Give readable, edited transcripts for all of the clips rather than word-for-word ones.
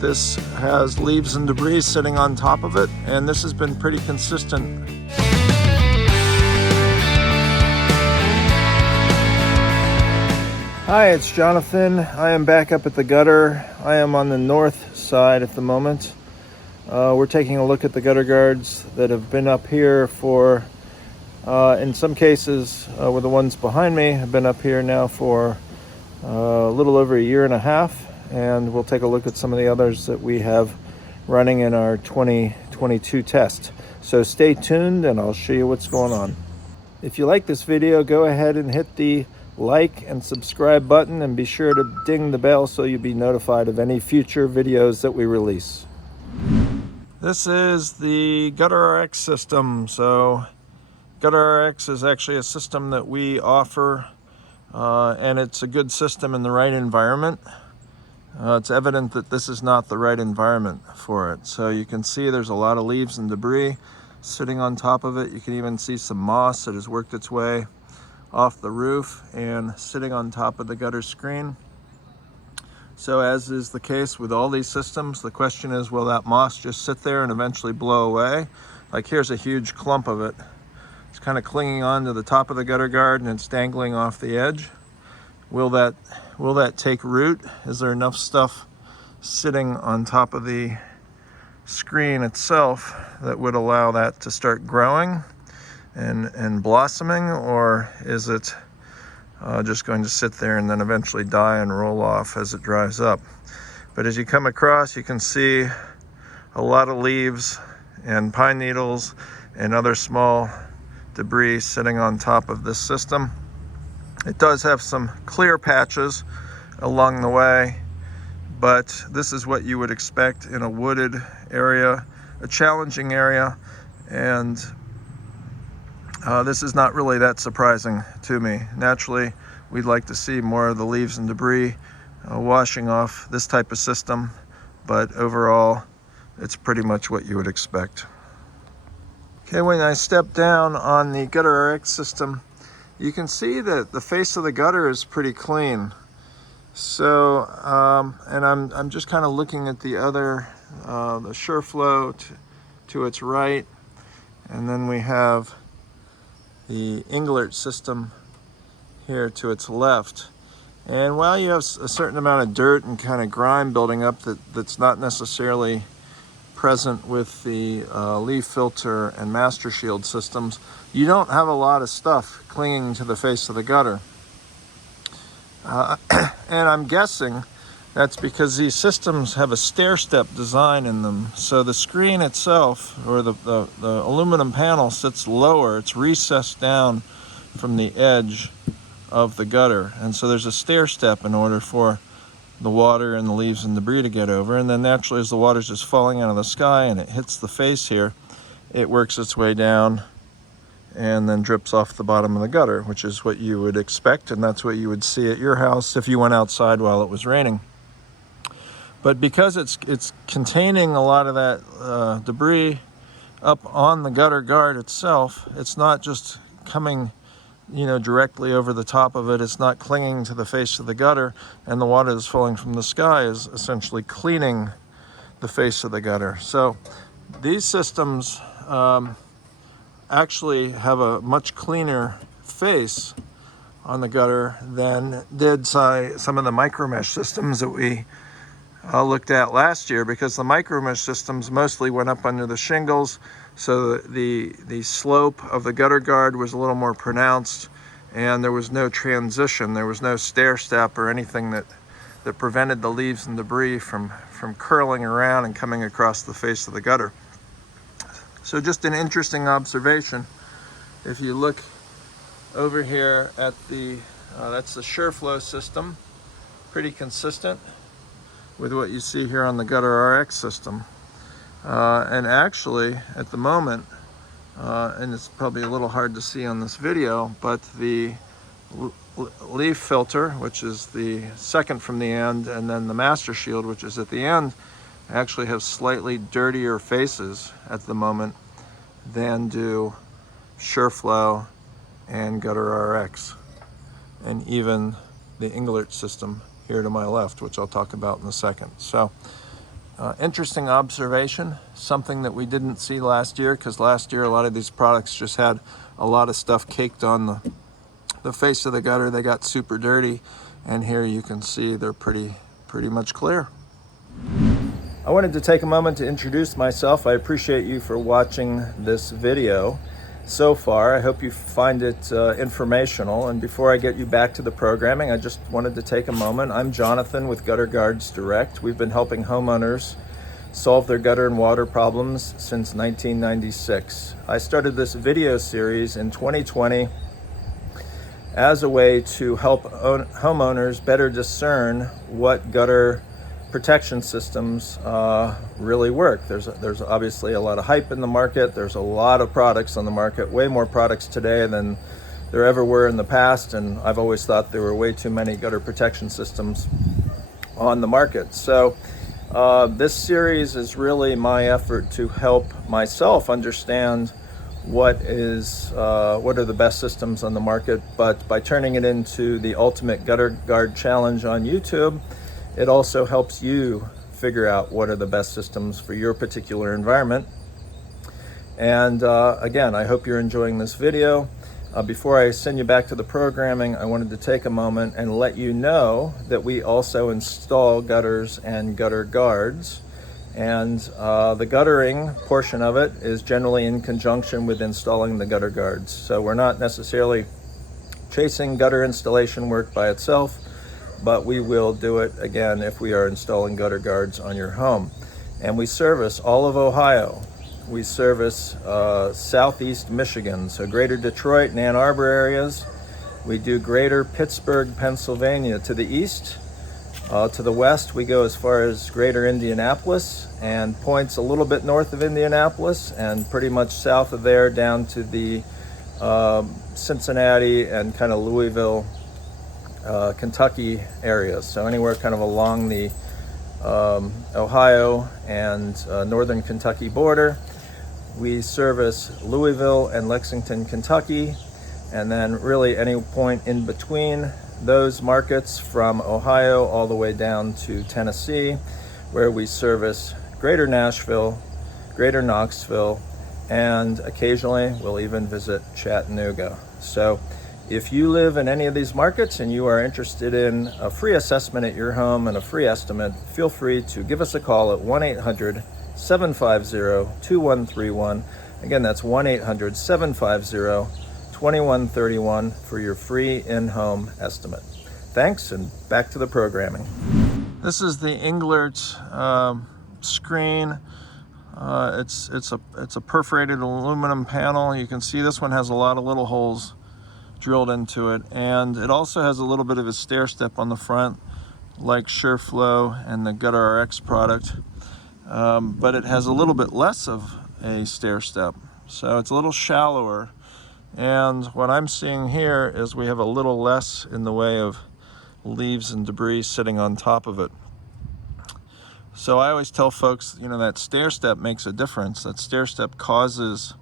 this has leaves and debris sitting on top of it, and this has been pretty consistent. Hi, it's Jonathan. I am back up at the gutter. I am on the north side at the moment. We're taking a look at the gutter guards that have been up here for, in some cases, with the ones behind me, have been up here now for a little over a year and a half. And we'll take a look at some of the others that we have running in our 2022 test. So stay tuned and I'll show you what's going on. If you like this video, go ahead and hit the like and subscribe button, and be sure to ding the bell so you'll be notified of any future videos that we release. This is the GutterRx system. So GutterRx is actually a system that we offer, and it's a good system in the right environment. It's evident that this is not the right environment for it. So you can see there's a lot of leaves and debris sitting on top of it. You can even see some moss that has worked its way off the roof and sitting on top of the gutter screen. So as is the case with all these systems, the question is, will that moss just sit there and eventually blow away? Like here's a huge clump of it. It's kind of clinging on to the top of the gutter guard and it's dangling off the edge. Will that take root? Is there enough stuff sitting on top of the screen itself that would allow that to start growing and blossoming, or is it just going to sit there and then eventually die and roll off as it dries up? But as you come across, you can see a lot of leaves and pine needles and other small debris sitting on top of this system. It does have some clear patches along the way, but this is what you would expect in a wooded area, a challenging area, and this is not really that surprising to me. Naturally, we'd like to see more of the leaves and debris washing off this type of system, but overall, it's pretty much what you would expect. Okay, when I step down on the GutterRx system, you can see that the face of the gutter is pretty clean. So, and I'm just kind of looking at the other, the Shur-Flo to its right, and then we have the Englert system here to its left. And while you have a certain amount of dirt and kind of grime building up that's not necessarily present with the LeafFilter and MasterShield systems, you don't have a lot of stuff clinging to the face of the gutter. And I'm guessing that's because these systems have a stair-step design in them. So the screen itself, or the aluminum panel, sits lower. It's recessed down from the edge of the gutter. And so there's a stair-step in order for the water and the leaves and debris to get over. And then naturally, as the water's just falling out of the sky and it hits the face here, it works its way down and then drips off the bottom of the gutter, which is what you would expect, and that's what you would see at your house if you went outside while it was raining. But because it's containing a lot of that debris up on the gutter guard itself, it's not just coming, directly over the top of it. It's not clinging to the face of the gutter, and the water that's falling from the sky is essentially cleaning the face of the gutter. So these systems actually have a much cleaner face on the gutter than did some of the micro mesh systems that we looked at last year, because the micro mesh systems mostly went up under the shingles, so the slope of the gutter guard was a little more pronounced, and there was no transition, there was no stair step or anything that prevented the leaves and debris from curling around and coming across the face of the gutter. So just an interesting observation. If you look over here at that's the Shur-Flo system, pretty consistent with what you see here on the GutterRx system. And actually, at the moment, and it's probably a little hard to see on this video, but the LeafFilter, which is the second from the end, and then the MasterShield, which is at the end, actually have slightly dirtier faces at the moment than do Shur-Flo and GutterRx, and even the Englert system here to my left, which I'll talk about in a second. So Interesting observation, something that we didn't see last year, because last year a lot of these products just had a lot of stuff caked on the face of the gutter. They got super dirty, and here you can see they're pretty much clear. I wanted to take a moment to introduce myself. I appreciate you for watching this video so far. I hope you find it informational. And before I get you back to the programming, I just wanted to take a moment. I'm Johnathan with Gutter Guards Direct. We've been helping homeowners solve their gutter and water problems since 1996. I started this video series in 2020 as a way to help homeowners better discern what gutter protection systems really work. There's obviously a lot of hype in the market. There's a lot of products on the market, way more products today than there ever were in the past, and I've always thought there were way too many gutter protection systems on the market. So this series is really my effort to help myself understand what are the best systems on the market, but by turning it into the Ultimate Gutter Guard Challenge on YouTube, it also helps you figure out what are the best systems for your particular environment. And again, I hope you're enjoying this video. Before I send you back to the programming, I wanted to take a moment and let you know that we also install gutters and gutter guards. And the guttering portion of it is generally in conjunction with installing the gutter guards. So we're not necessarily chasing gutter installation work by itself, but we will do it again if we are installing gutter guards on your home. And we service all of Ohio. We service southeast Michigan, so greater Detroit and Ann Arbor areas. We do greater Pittsburgh, Pennsylvania to the east. To the west, we go as far as greater Indianapolis and points a little bit north of Indianapolis, and pretty much south of there down to the Cincinnati and kind of Louisville, Kentucky areas. So anywhere kind of along the Ohio and northern Kentucky border. We service Louisville and Lexington, Kentucky, and then really any point in between those markets from Ohio all the way down to Tennessee, where we service greater Nashville, greater Knoxville, and occasionally we'll even visit Chattanooga. So if you live in any of these markets and you are interested in a free assessment at your home and a free estimate, feel free to give us a call at 1-800-750-2131. Again, that's 1-800-750-2131 for your free in-home estimate. Thanks, and back to the programming. This is the Englert screen. It's a perforated aluminum panel. You can see this one has a lot of little holes drilled into it, and it also has a little bit of a stair step on the front, like Shur-Flo and the Gutter RX product, but it has a little bit less of a stair step, so it's a little shallower. And what I'm seeing here is we have a little less in the way of leaves and debris sitting on top of it. So I always tell folks, you know, that stair step makes a difference. That stair step causes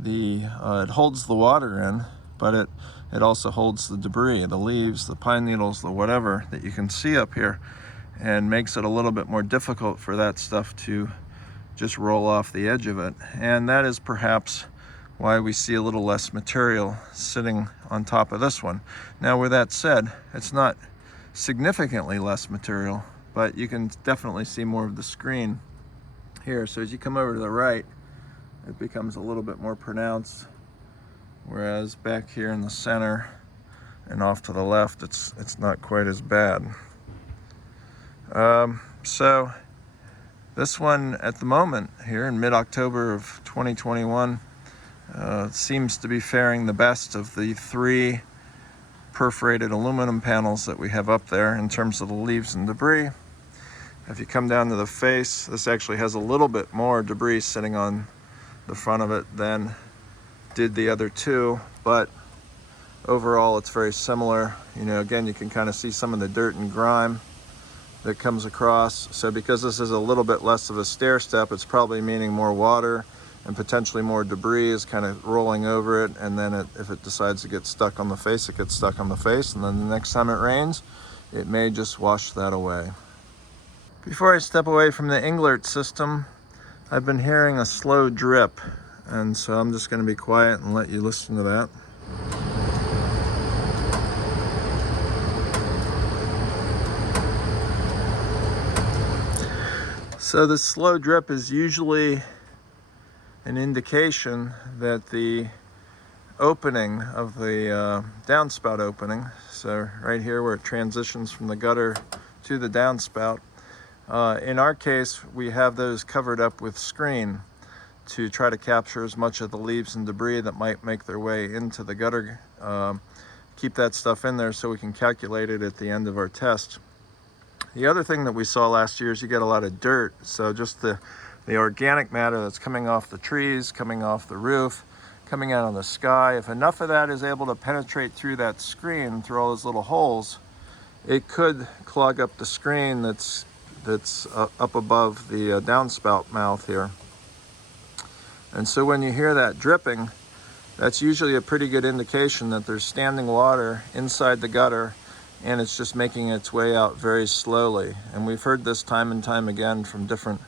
it holds the water in, but it also holds the debris, the leaves, the pine needles, the whatever that you can see up here, and makes it a little bit more difficult for that stuff to just roll off the edge of it. And that is perhaps why we see a little less material sitting on top of this one. Now, with that said, it's not significantly less material, but you can definitely see more of the screen here. So as you come over to the right, it becomes a little bit more pronounced, whereas back here in the center and off to the left, it's not quite as bad. So this one at the moment here in mid-October of 2021 seems to be faring the best of the three perforated aluminum panels that we have up there in terms of the leaves and debris. If you come down to the face, this actually has a little bit more debris sitting on the front of it than did the other two, but overall it's very similar. You know, again, you can kind of see some of the dirt and grime that comes across. So because this is a little bit less of a stair step, it's probably meaning more water and potentially more debris is kind of rolling over it, and then if it decides to get stuck on the face, it gets stuck on the face, and then the next time it rains, it may just wash that away. Before I step away from the Englert system, I've been hearing a slow drip, and so I'm just going to be quiet and let you listen to that. So this slow drip is usually an indication that the opening of the downspout opening, so right here where it transitions from the gutter to the downspout, in our case we have those covered up with screen to try to capture as much of the leaves and debris that might make their way into the gutter, keep that stuff in there so we can calculate it at the end of our test. The other thing that we saw last year is you get a lot of dirt, so just the organic matter that's coming off the trees, coming off the roof, coming out on the sky. If enough of that is able to penetrate through that screen, through all those little holes, it could clog up the screen that's up above the downspout mouth here. And so when you hear that dripping, that's usually a pretty good indication that there's standing water inside the gutter, and it's just making its way out very slowly. And we've heard this time and time again from different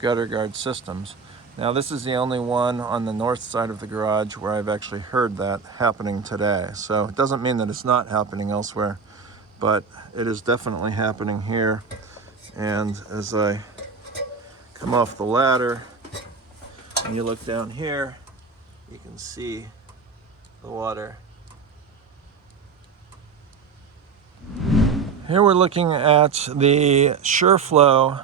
GutterGuard systems. Now this is the only one on the north side of the garage where I've actually heard that happening today. So it doesn't mean that it's not happening elsewhere, but it is definitely happening here. And as I come off the ladder and you look down here, you can see the water. Here we're looking at the Shur-Flo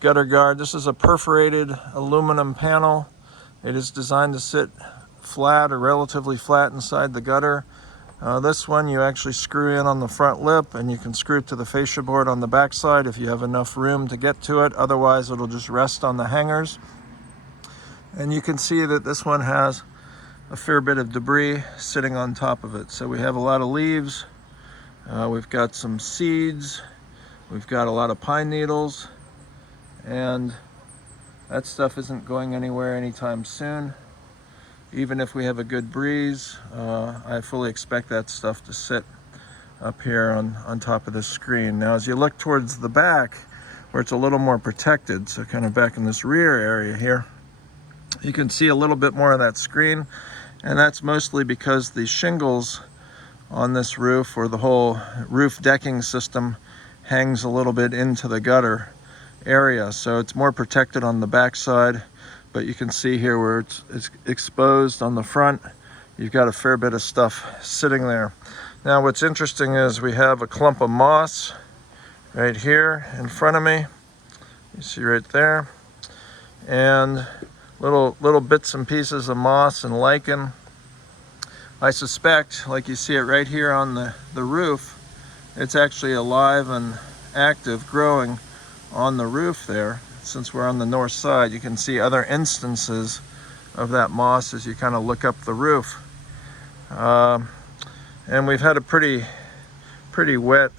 GutterGuard. This is a perforated aluminum panel. It is designed to sit flat or relatively flat inside the gutter. This one you actually screw in on the front lip, and you can screw it to the fascia board on the back side if you have enough room to get to it. Otherwise it'll just rest on the hangers. And you can see that this one has a fair bit of debris sitting on top of it. So we have a lot of leaves, we've got some seeds, we've got a lot of pine needles, and that stuff isn't going anywhere anytime soon. Even if we have a good breeze, I fully expect that stuff to sit up here on top of this screen. Now as you look towards the back, where it's a little more protected, so kind of back in this rear area here, you can see a little bit more of that screen, and that's mostly because the shingles on this roof, or the whole roof decking system, hangs a little bit into the gutter area, so it's more protected on the back side. But you can see here where it's exposed on the front, you've got a fair bit of stuff sitting there. Now what's interesting is we have a clump of moss right here in front of me, you see right there, and little bits and pieces of moss and lichen. I suspect, like you see it right here on the roof, it's actually alive and active, growing on the roof there. Since we're on the north side, you can see other instances of that moss as you kind of look up the roof. And we've had a pretty wet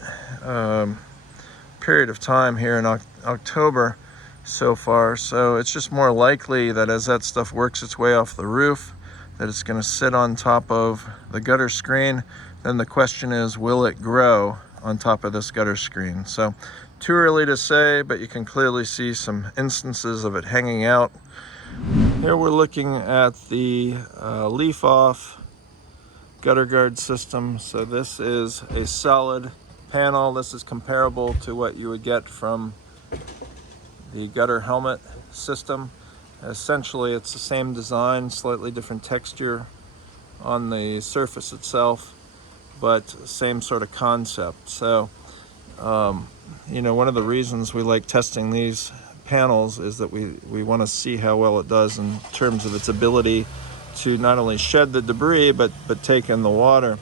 period of time here in October so far, so it's just more likely that as that stuff works its way off the roof, that it's going to sit on top of the gutter screen. Then the question is, will it grow on top of this gutter screen? So too early to say, but you can clearly see some instances of it hanging out. Here we're looking at the LeafOff GutterGuard system. So this is a solid panel. This is comparable to what you would get from the gutter helmet system. Essentially it's the same design, slightly different texture on the surface itself, but same sort of concept. So you know, one of the reasons we like testing these panels is that we want to see how well it does in terms of its ability to not only shed the debris but take in the water.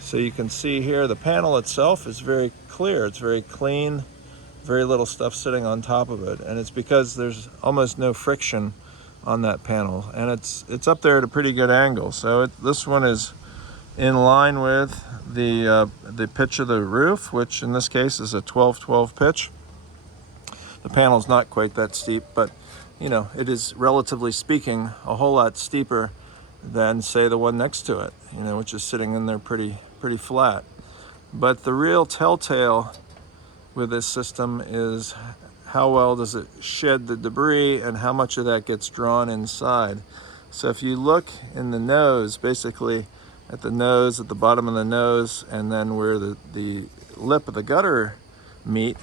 So you can see here the panel itself is very clear, it's very clean, very little stuff sitting on top of it, and it's because there's almost no friction on that panel, and it's up there at a pretty good angle. So this one is in line with the pitch of the roof, which in this case is a 12-12 pitch. The panel's not quite that steep, but you know, it is, relatively speaking, a whole lot steeper than say the one next to it, you know, which is sitting in there pretty flat. But the real telltale with this system is how well does it shed the debris and how much of that gets drawn inside. So if you look in the nose, basically at the nose, at the bottom of the nose, and then where the lip of the gutter meet,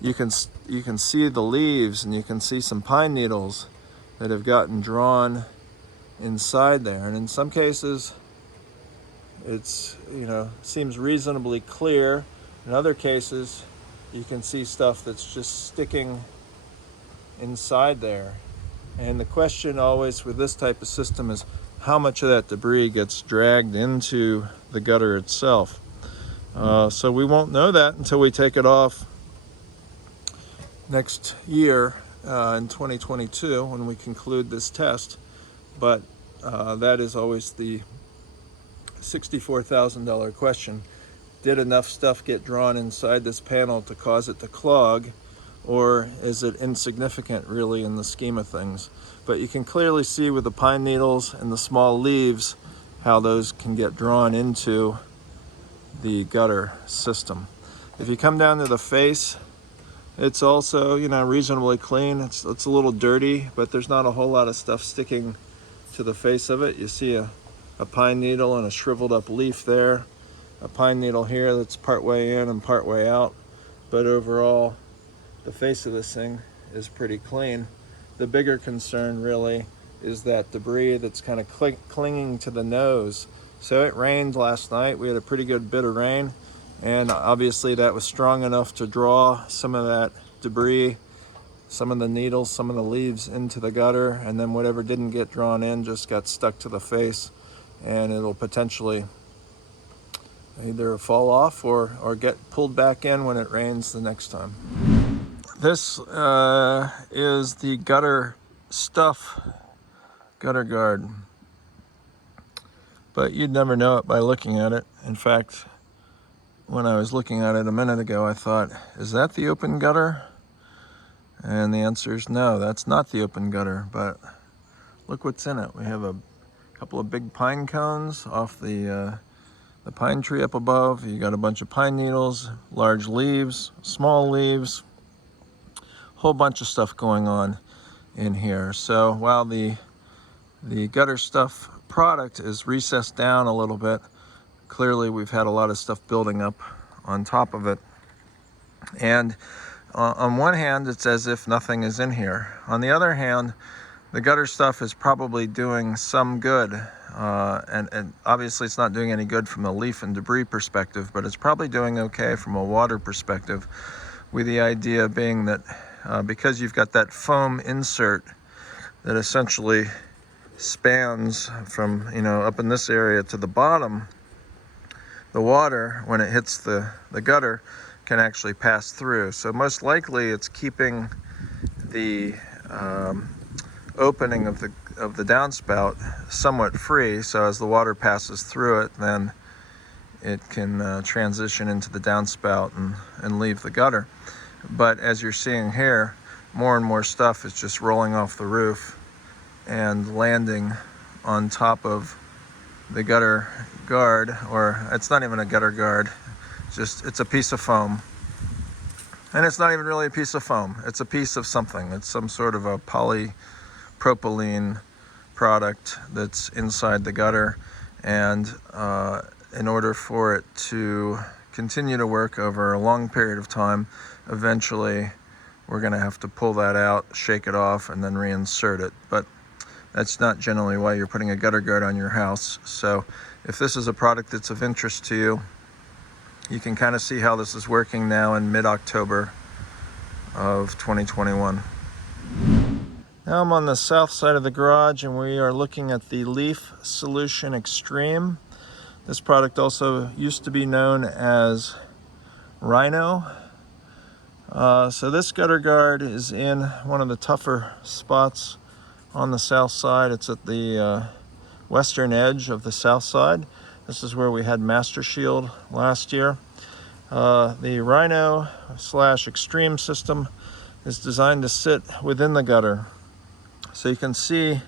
you can see the leaves, and you can see some pine needles that have gotten drawn inside there. And in some cases, it's, you know, seems reasonably clear. In other cases, you can see stuff that's just sticking inside there. And the question always with this type of system is how much of that debris gets dragged into the gutter itself. So we won't know that until we take it off next year in 2022 when we conclude this test. But that is always the $64,000 question. Did enough stuff get drawn inside this panel to cause it to clog, or is it insignificant really in the scheme of things? But you can clearly see with the pine needles and the small leaves how those can get drawn into the gutter system. If you come down to the face, it's also, you know, reasonably clean. It's a little dirty, but there's not a whole lot of stuff sticking to the face of it. You see a pine needle and a shriveled up leaf there, a pine needle here that's part way in and part way out. But overall, the face of this thing is pretty clean. The bigger concern really is that debris that's kind of clinging to the nose. So it rained last night. We had a pretty good bit of rain, and obviously that was strong enough to draw some of that debris, some of the needles, some of the leaves into the gutter, and then whatever didn't get drawn in just got stuck to the face, and it'll potentially either fall off or get pulled back in when it rains the next time. This is the GutterStuff gutter guard, but you'd never know it by looking at it. In fact, when I was looking at it a minute ago, I thought, is that the open gutter? And the answer is no, that's not the open gutter, but look what's in it. We have a couple of big pine cones off the pine tree up above. You got a bunch of pine needles, large leaves, small leaves, whole bunch of stuff going on in here. So while the GutterStuff product is recessed down a little bit, clearly we've had a lot of stuff building up on top of it. And on one hand, it's as if nothing is in here. On the other hand, the GutterStuff is probably doing some good. And obviously it's not doing any good from a leaf and debris perspective, but it's probably doing okay from a water perspective, with the idea being that because you've got that foam insert that essentially spans from, you know, up in this area to the bottom, the water, when it hits the gutter, can actually pass through. So most likely it's keeping the opening of the downspout somewhat free, so as the water passes through it, then it can transition into the downspout and leave the gutter. But as you're seeing here, more and more stuff is just rolling off the roof and landing on top of the gutter guard, or it's not even a gutter guard, it's a piece of foam. And it's not even really a piece of foam, it's a piece of something. It's some sort of a polypropylene product that's inside the gutter, and in order for it to continue to work over a long period of time, eventually we're going to have to pull that out, shake it off, and then reinsert it. But that's not generally why you're putting a gutter guard on your house. So if this is a product that's of interest to you, you can kind of see how this is working now in mid-October of 2021. Now I'm on the south side of the garage, and we are looking at the LeafSolution Xtreme. This product also used to be known as Rhino. So this gutter guard is in one of the tougher spots on the south side. It's at the western edge of the south side. This is where we had MasterShield last year. The Rhino / Xtreme system is designed to sit within the gutter. So you can see a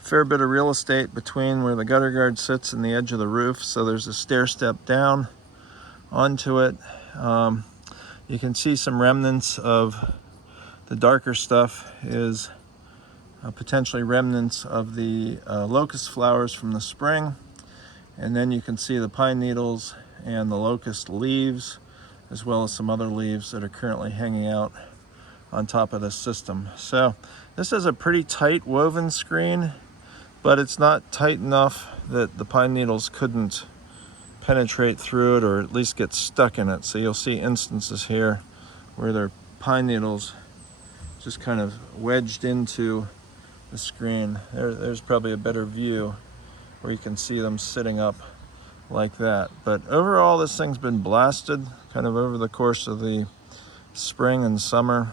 fair bit of real estate between where the gutter guard sits and the edge of the roof. So there's a stair step down onto it. You can see some remnants of The darker stuff is potentially remnants of the locust flowers from the spring. And then you can see the pine needles and the locust leaves, as well as some other leaves that are currently hanging out on top of this system. So this is a pretty tight woven screen, but it's not tight enough that the pine needles couldn't penetrate through it, or at least get stuck in it. So you'll see instances here where there are pine needles just kind of wedged into the screen. There's probably a better view where you can see them sitting up like that. But overall, this thing's been blasted kind of over the course of the spring and summer.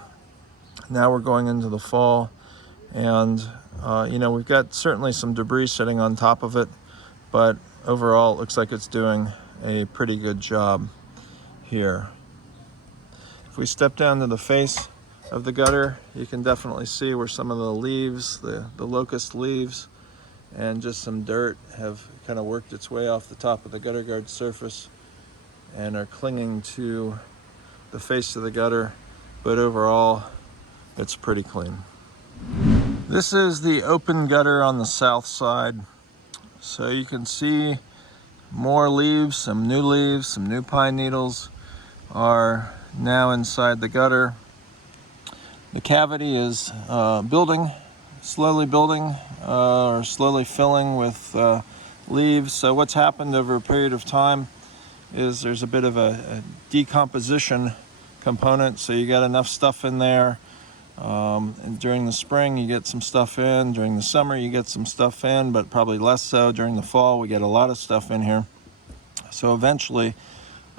Now we're going into the fall, and you know, we've got certainly some debris sitting on top of it, but overall it looks like it's doing a pretty good job here. If we step down to the face of the gutter, you can definitely see where some of the leaves, the locust leaves, and just some dirt have kind of worked its way off the top of the gutter guard surface and are clinging to the face of the gutter, but overall it's pretty clean. This is the open gutter on the south side. So you can see more leaves, some new pine needles are now inside the gutter. The cavity is slowly building, or slowly filling with leaves. So what's happened over a period of time is there's a bit of a decomposition component. So you got enough stuff in there. And during the spring you get some stuff in, during the summer you get some stuff in, but probably less so. During the fall we get a lot of stuff in here. So eventually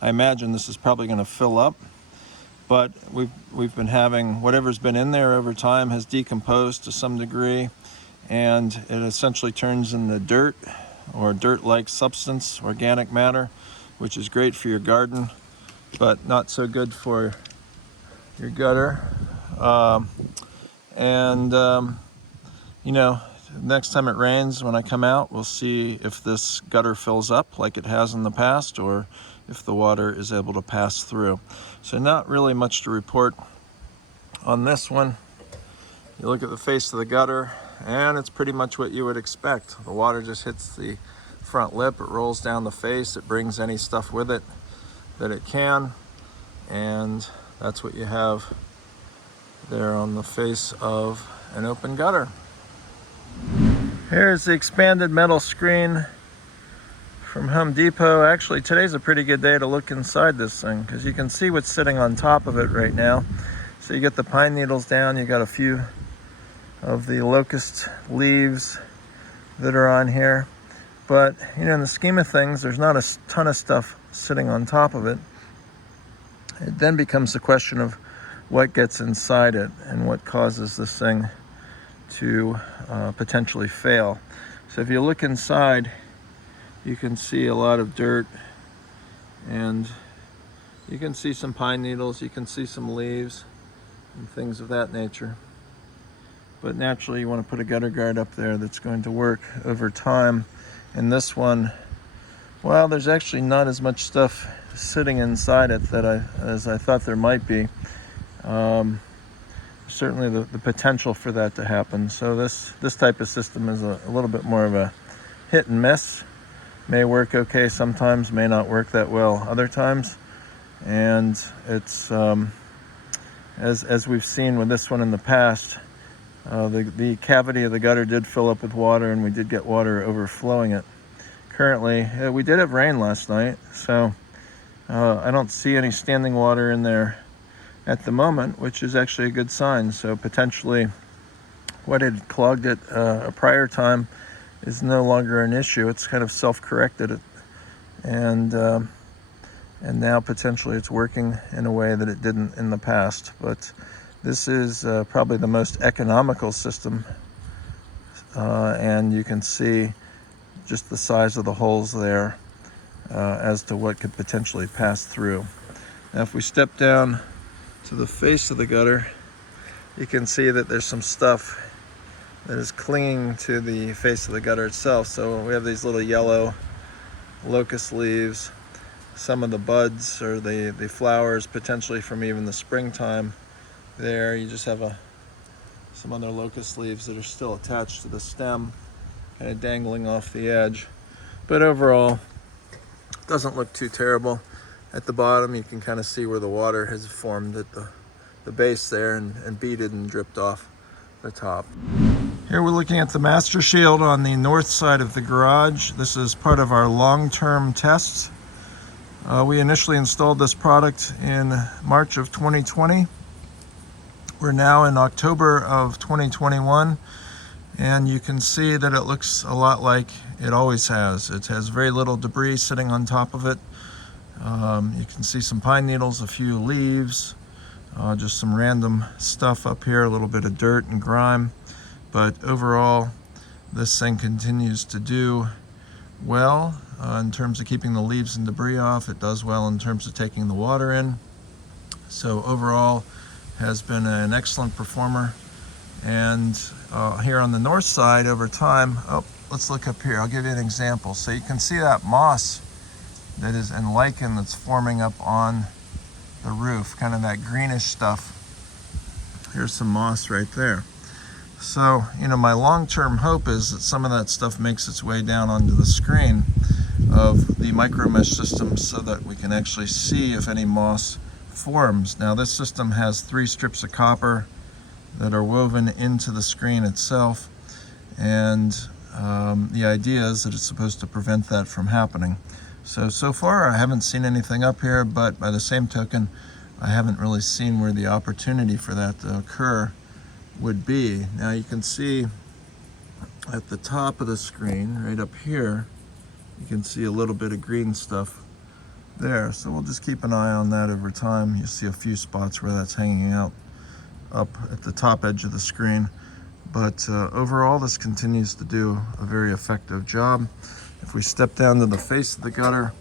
I imagine this is probably going to fill up, but we've been having whatever's been in there over time has decomposed to some degree, and it essentially turns into dirt or dirt-like substance, organic matter, which is great for your garden but not so good for your gutter. You know, next time it rains, when I come out, we'll see if this gutter fills up like it has in the past, or if the water is able to pass through. So not really much to report on this one. You look at the face of the gutter, and it's pretty much what you would expect. The water just hits the front lip, it rolls down the face, it brings any stuff with it that it can, and that's what you have there on the face of an open gutter. Here's the expanded metal screen from Home Depot. Actually, today's a pretty good day to look inside this thing, because you can see what's sitting on top of it right now. So you get the pine needles down, you got a few of the locust leaves that are on here. But, you know, in the scheme of things, there's not a ton of stuff sitting on top of it. It then becomes the question of what gets inside it and what causes this thing to potentially fail. So if you look inside, you can see a lot of dirt, and you can see some pine needles, you can see some leaves and things of that nature. But naturally you want to put a gutter guard up there that's going to work over time. And this one, well, there's actually not as much stuff sitting inside it as I thought there might be. Certainly the potential for that to happen. So this type of system is a little bit more of a hit and miss. May work okay sometimes, may not work that well other times. And it's as we've seen with this one in the past, the cavity of the gutter did fill up with water, and we did get water overflowing it. Currently, we did have rain last night, so I don't see any standing water in there at the moment, which is actually a good sign. So potentially what had clogged it a prior time is no longer an issue. It's kind of self-corrected it, and now potentially it's working in a way that it didn't in the past. But this is probably the most economical system, and you can see just the size of the holes there as to what could potentially pass through. Now if we step down to the face of the gutter, you can see that there's some stuff that is clinging to the face of the gutter itself. So we have these little yellow locust leaves, some of the buds or the flowers potentially from even the springtime there. You just have some other locust leaves that are still attached to the stem, kind of dangling off the edge. But overall, it doesn't look too terrible. At the bottom, you can kind of see where the water has formed at the base there and beaded and dripped off the top. Here we're looking at the MasterShield on the north side of the garage. This is part of our long-term tests. We initially installed this product in March of 2020. We're now in October of 2021, and you can see that it looks a lot like it always has. It has very little debris sitting on top of it. You can see some pine needles, a few leaves, just some random stuff up here, a little bit of dirt and grime. But overall, this thing continues to do well in terms of keeping the leaves and debris off. It does well in terms of taking the water in. So overall, has been an excellent performer. And here on the north side over time, let's look up here. I'll give you an example. So you can see that moss that is in lichen that's forming up on the roof, kind of that greenish stuff. Here's some moss right there. So, you know, my long-term hope is that some of that stuff makes its way down onto the screen of the micro mesh system so that we can actually see if any moss forms. Now, this system has 3 strips of copper that are woven into the screen itself, and the idea is that it's supposed to prevent that from happening. So far I haven't seen anything up here, but by the same token, I haven't really seen where the opportunity for that to occur would be. Now you can see at the top of the screen, right up here, you can see a little bit of green stuff there. So we'll just keep an eye on that over time. You'll see a few spots where that's hanging out up at the top edge of the screen. But overall, this continues to do a very effective job. If we step down to the face of the gutter,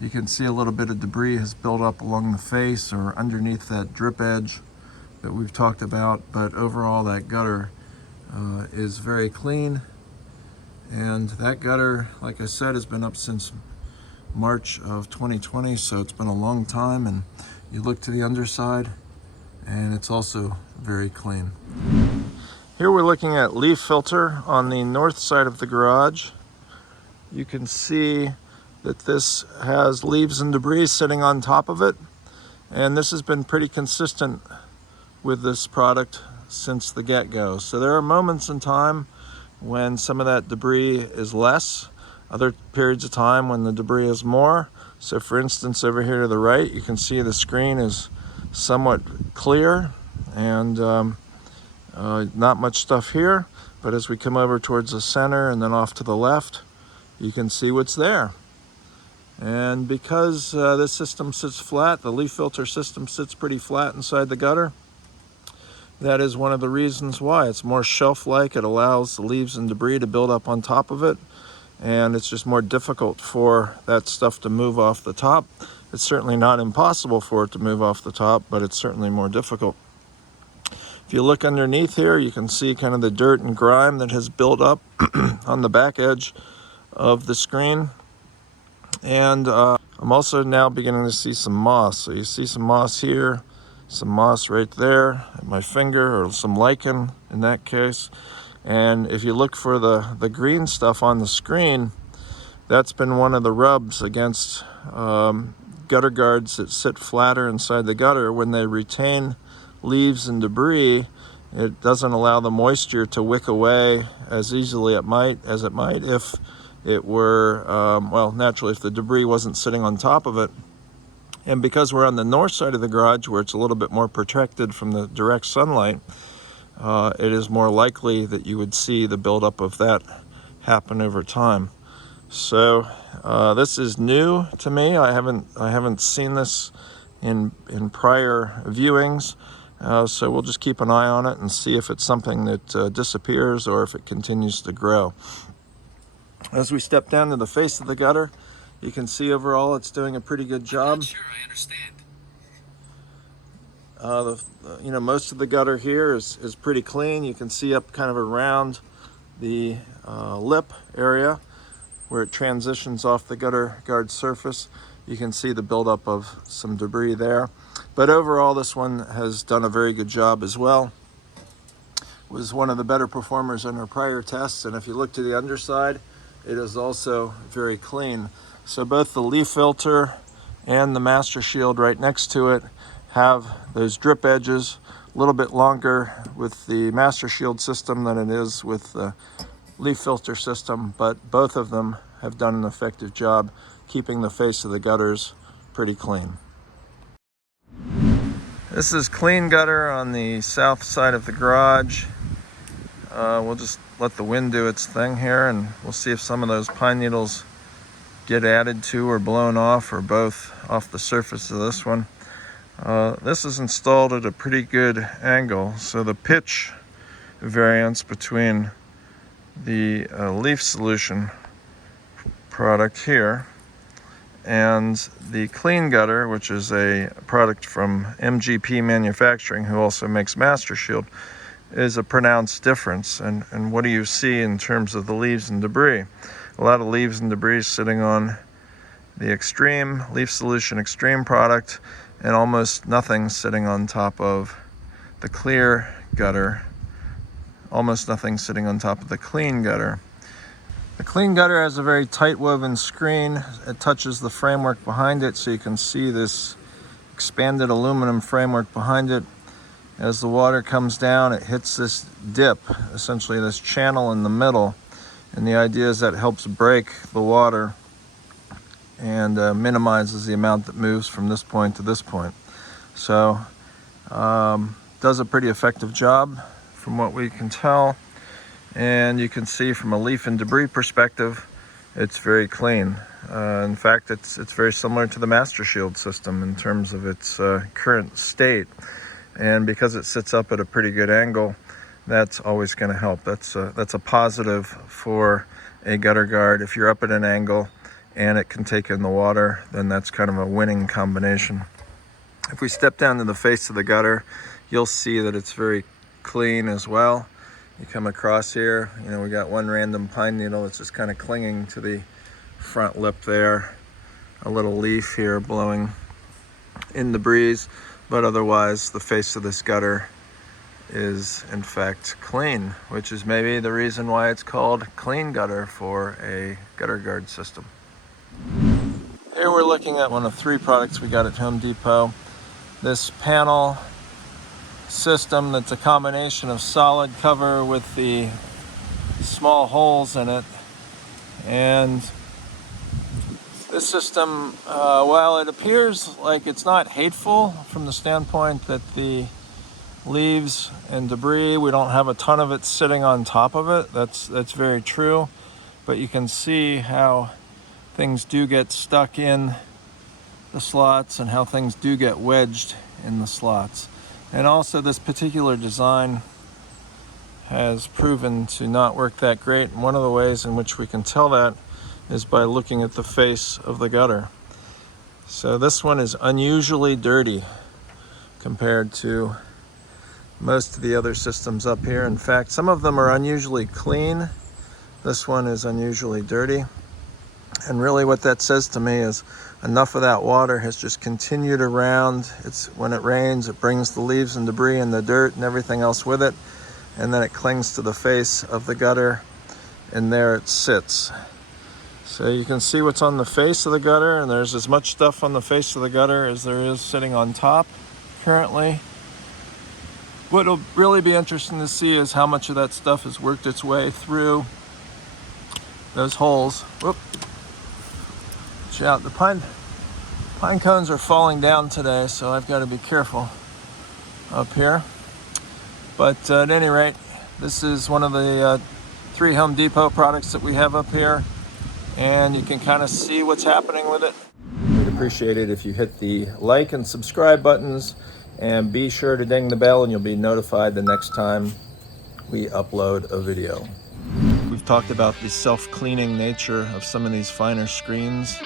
you can see a little bit of debris has built up along the face or underneath that drip edge that we've talked about, but overall that gutter is very clean. And that gutter, like I said, has been up since March of 2020, so it's been a long time. And you look to the underside and it's also very clean. Here we're looking at LeafFilter on the north side of the garage. You can see that this has leaves and debris sitting on top of it, and this has been pretty consistent with this product since the get-go. So there are moments in time when some of that debris is less, other periods of time when the debris is more. So for instance, over here to the right, you can see the screen is somewhat clear and not much stuff here. But as we come over towards the center and then off to the left, you can see what's there. And because this system sits flat, the LeafFilter system sits pretty flat inside the gutter, that is one of the reasons why. It's more shelf-like. It allows the leaves and debris to build up on top of it, and it's just more difficult for that stuff to move off the top. It's certainly not impossible for it to move off the top, but it's certainly more difficult. If you look underneath here, you can see kind of the dirt and grime that has built up on the back edge of the screen. And I'm also now beginning to see some moss. So you see some moss here, some moss right there at my finger, or some lichen in that case. And if you look for the green stuff on the screen, that's been one of the rubs against gutter guards that sit flatter inside the gutter. When they retain leaves and debris, it doesn't allow the moisture to wick away as easily as it might if it were, well, naturally, if the debris wasn't sitting on top of it. And because we're on the north side of the garage, where it's a little bit more protected from the direct sunlight, it is more likely that you would see the buildup of that happen over time. So this is new to me. I haven't seen this in prior viewings. So we'll just keep an eye on it and see if it's something that disappears or if it continues to grow. As we step down to the face of the gutter, you can see overall it's doing a pretty good job. I'm not sure I understand. You know, most of the gutter here is pretty clean. You can see up kind of around the lip area where it transitions off the gutter guard surface. You can see the buildup of some debris there. But overall, this one has done a very good job as well. Was one of the better performers in our prior tests, and if you look to the underside, it is also very clean. So both the LeafFilter and the MasterShield right next to it have those drip edges, a little bit longer with the MasterShield system than it is with the LeafFilter system, but both of them have done an effective job keeping the face of the gutters pretty clean. This is Klean Gutter on the south side of the garage. We'll just let the wind do its thing here, and we'll see if some of those pine needles get added to or blown off, or both, off the surface of this one. This is installed at a pretty good angle, so the pitch variance between the LeafSolution product here and the Klean Gutter, which is a product from MGP Manufacturing, who also makes MasterShield, is a pronounced difference. And what do you see in terms of the leaves and debris? A lot of leaves and debris sitting on the Xtreme, LeafSolution Xtreme product, and almost nothing sitting on top of the clear gutter. Almost nothing sitting on top of the Klean Gutter. The Klean Gutter has a very tight woven screen. It touches the framework behind it, so you can see this expanded aluminum framework behind it. As the water comes down, it hits this dip, essentially this channel in the middle. And the idea is that it helps break the water and minimizes the amount that moves from this point to this point. So, does a pretty effective job from what we can tell. And you can see from a leaf and debris perspective, it's very clean. In fact, it's very similar to the MasterShield system in terms of its current state. And because it sits up at a pretty good angle, that's always going to help. That's a positive for a gutter guard. If you're up at an angle and it can take in the water, then that's kind of a winning combination. If we step down to the face of the gutter, you'll see that it's very clean as well. You come across here, we got one random pine needle that's just kind of clinging to the front lip there. A little leaf here blowing in the breeze. But otherwise, the face of this gutter is in fact clean, which is maybe the reason why it's called Klean Gutter for a gutter guard system. Here we're looking at one of 3 products we got at Home Depot. This panel system that's a combination of solid cover with the small holes in it. And this system, while it appears like it's not hateful from the standpoint that the leaves and debris, we don't have a ton of it sitting on top of it. That's very true. But you can see how things do get stuck in the slots and how things do get wedged in the slots. And also this particular design has proven to not work that great. And one of the ways in which we can tell that is by looking at the face of the gutter. So this one is unusually dirty compared to most of the other systems up here. In fact, some of them are unusually clean. This one is unusually dirty. And really what that says to me is enough of that water has just continued around. When it rains, it brings the leaves and debris and the dirt and everything else with it. And then it clings to the face of the gutter, and there it sits. So you can see what's on the face of the gutter, and there's as much stuff on the face of the gutter as there is sitting on top currently. What'll really be interesting to see is how much of that stuff has worked its way through those holes. Whoop. Watch out, the pine cones are falling down today, so I've got to be careful up here. But at any rate, this is one of the 3 Home Depot products that we have up here, and you can kind of see what's happening with it. We'd appreciate it if you hit the like and subscribe buttons, and be sure to ding the bell and you'll be notified the next time we upload a video. We've talked about the self-cleaning nature of some of these finer screens.